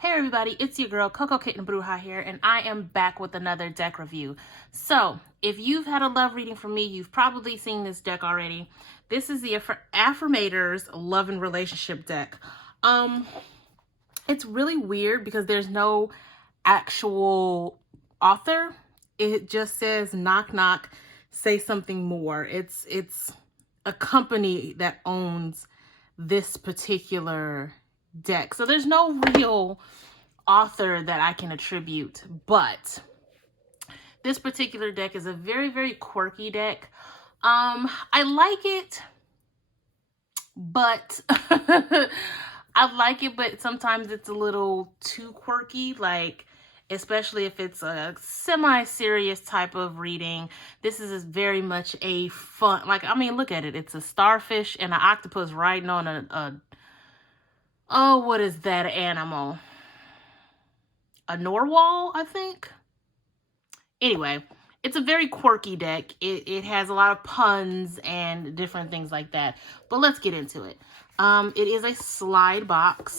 Hey everybody, it's your girl Coco Kitten Bruja here, and I am back with another deck review. So, if you've had a love reading from me, you've probably seen this deck already. This is the Affirmators Love and Relationship deck. It's really weird because there's no actual author. It just says knock knock, say something more. It's a company that owns this particular deck. So there's no real author that I can attribute, but this particular deck is a very, very quirky deck. I like it, but I like it, but sometimes it's a little too quirky, like especially if it's a semi-serious type of reading. This is very much a fun, like, I mean, look at it. It's a starfish and an octopus riding on oh, what is that animal? A narwhal, I think. Anyway, it's a very quirky deck. It has a lot of puns and different things like that. But let's get into it. It is a slide box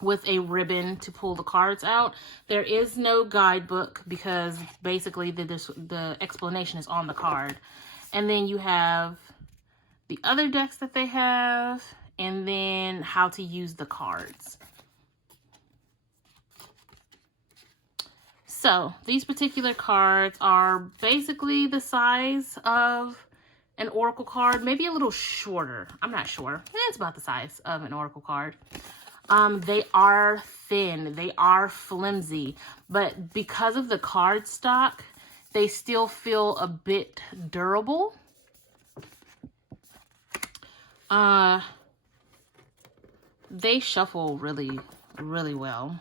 with a ribbon to pull the cards out. There is no guidebook because basically the explanation is on the card. And then you have the other decks that they have, and then how to use the cards. So these particular cards are basically the size of an oracle card, maybe a little shorter. I'm not sure. It's about the size of an oracle card. They are thin, they are flimsy, but because of the card stock, they still feel a bit durable. They shuffle really, really well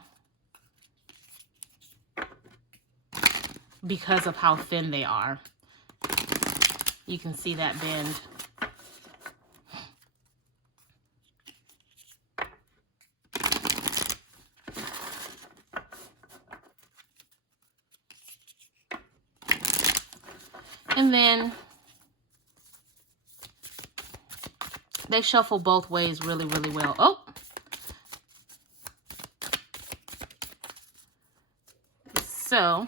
because of how thin they are. You can see that bend. And then they shuffle both ways really, really well. Oh! So,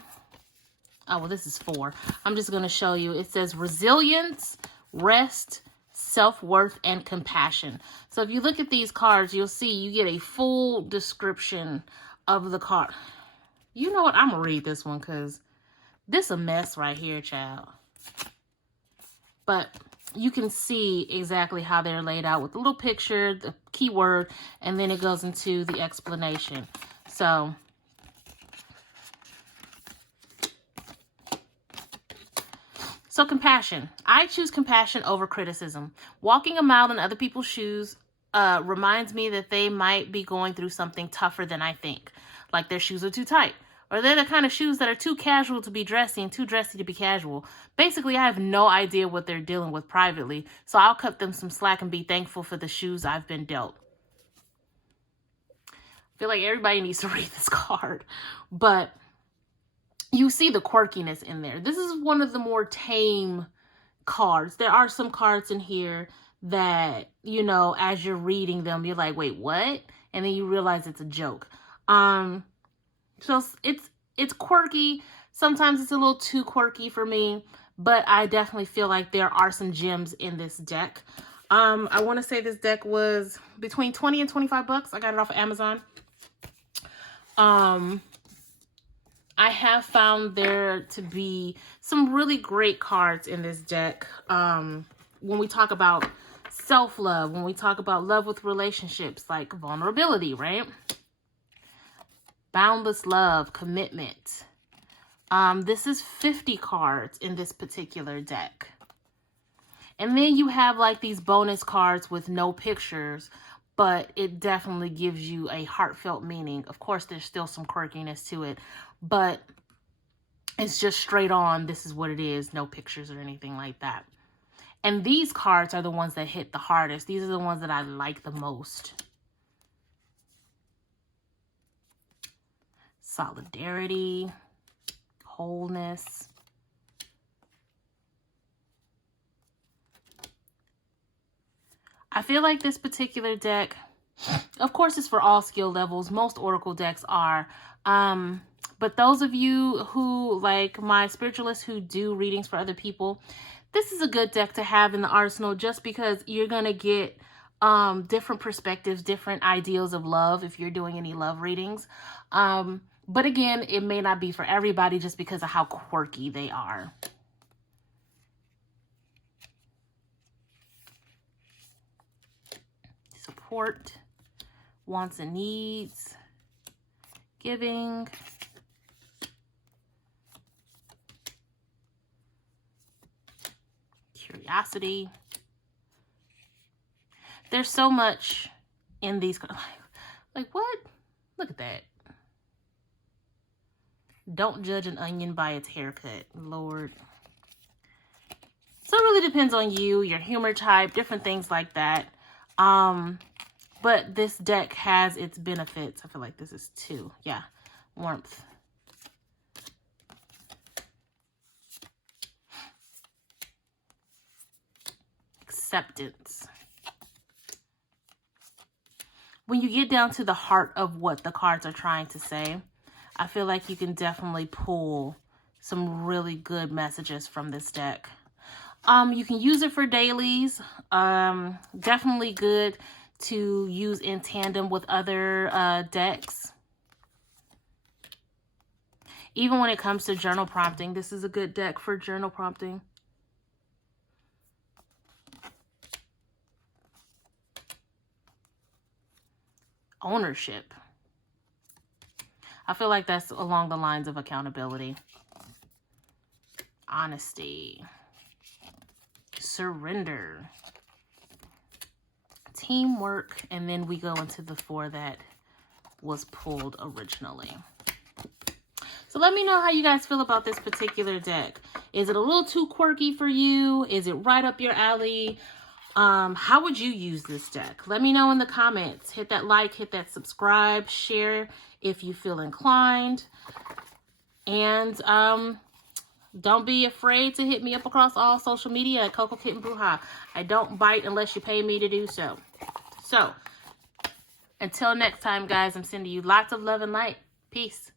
well, this is 4. I'm just going to show you. It says resilience, rest, self-worth, and compassion. So if you look at these cards, you'll see you get a full description of the card. You know what? I'm going to read this one because this is a mess right here, child. But you can see exactly how they're laid out with the little picture, the keyword, and then it goes into the explanation. So compassion. I choose compassion over criticism. Walking a mile in other people's shoes reminds me that they might be going through something tougher than I think. Like their shoes are too tight. Or they're the kind of shoes that are too casual to be dressy and too dressy to be casual. Basically, I have no idea what they're dealing with privately, so I'll cut them some slack and be thankful for the shoes I've been dealt. I feel like everybody needs to read this card. But you see the quirkiness in there. This is one of the more tame cards. There are some cards in here that, you know, as you're reading them, you're like, wait, what? And then you realize it's a joke. So it's quirky. Sometimes it's a little too quirky for me, but I definitely feel like there are some gems in this deck. I want to say this deck was between 20 and 25 bucks. I got it off of Amazon. I have found there to be some really great cards in this deck. When we talk about self-love, when we talk about love with relationships, like vulnerability, right? Boundless love, commitment. This is 50 cards in this particular deck. And then you have like these bonus cards with no pictures, but it definitely gives you a heartfelt meaning. Of course, there's still some quirkiness to it, but it's just straight on. This is what it is. No pictures or anything like that. And these cards are the ones that hit the hardest. These are the ones that I like the most. Solidarity, wholeness. I feel like this particular deck Of course, it's for all skill levels. Most oracle decks are. But those of you who, like my spiritualists who do readings for other people, this is a good deck to have in the arsenal just because you're going to get different perspectives, different ideals of love if you're doing any love readings. But again, it may not be for everybody just because of how quirky they are. Support, wants and needs, giving, curiosity. There's so much in these. Like what? Look at that. Don't judge an onion by its haircut. Lord. So it really depends on you, your humor type, different things like that. But this deck has its benefits. I feel like this is 2. Yeah. Warmth. Acceptance. When you get down to the heart of what the cards are trying to say, I feel like you can definitely pull some really good messages from this deck. You can use it for dailies. Definitely good to use in tandem with other decks. Even when it comes to journal prompting, this is a good deck for journal prompting. Ownership. I feel like that's along the lines of accountability. Honesty. Surrender. Teamwork. And then we go into the 4 that was pulled originally. So let me know how you guys feel about this particular deck. Is it a little too quirky for you? Is it right up your alley? How would you use this deck? Let me know in the comments. Hit that like, hit that subscribe, share if you feel inclined. And don't be afraid to hit me up across all social media at Coco Kitten Bruja. I don't bite unless you pay me to do so. So, until next time, guys, I'm sending you lots of love and light. Peace.